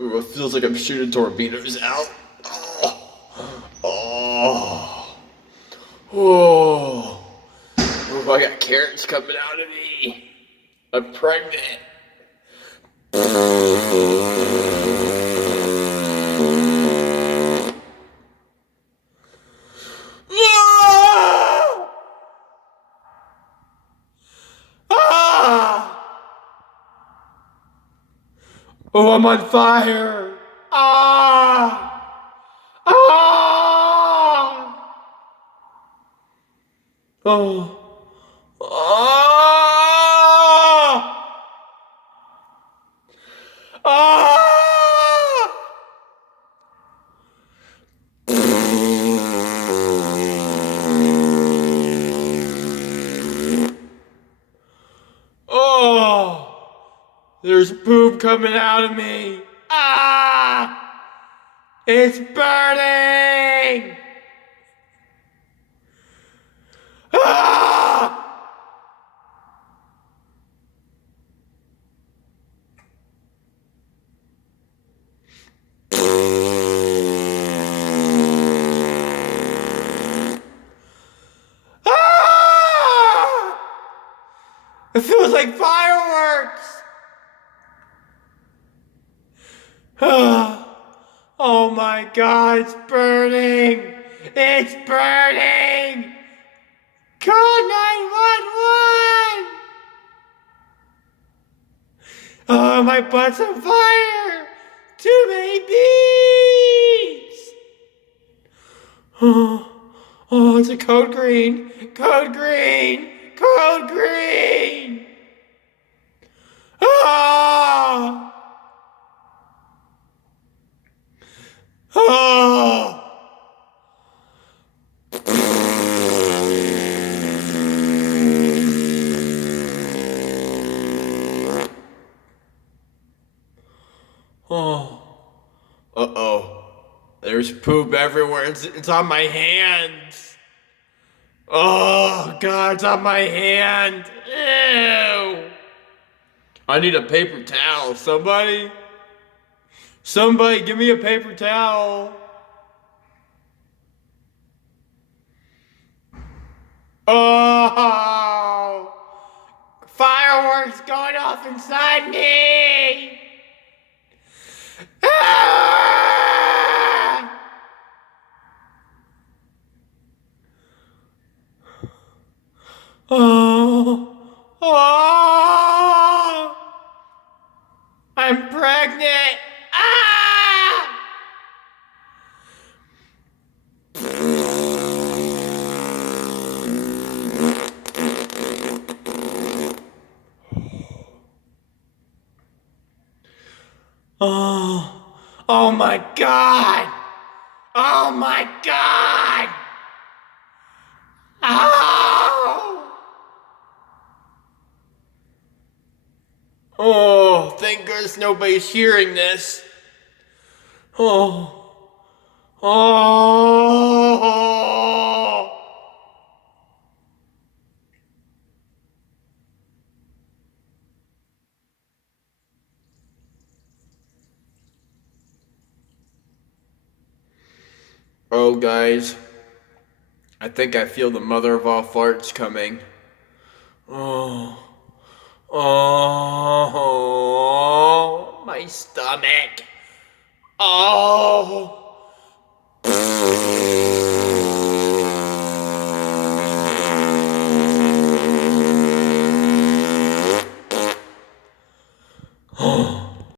Ooh, it feels like I'm shooting torpedoes out. Oh, oh, oh! I got carrots coming out of me. I'm pregnant. Ah! Ah! Oh, I'm on fire! Ah! Ah! Oh. Ah! Ah! Oh! There's poop coming out of me. Ah! It's burning! Ah! Ah! It feels like fireworks! Ah! Oh my god, it's burning! It's burning! Call 911! Oh, my butt's on fire! Too many bees! Oh, it's a code green! Code green! Code green! Ah! Oh! Oh. Uh-oh. There's poop everywhere. It's on my hands. Oh, God, it's on my hand. Ew. I need a paper towel. Somebody, give me a paper towel. Oh, fireworks going off inside me. Ah! Oh, oh, I'm pregnant. Ah! Oh, oh my God. Oh my God. Oh! Oh, thank goodness nobody's hearing this. Oh. Oh. Oh, guys. I think I feel the mother of all farts coming. Oh. Oh. My stomach. Oh.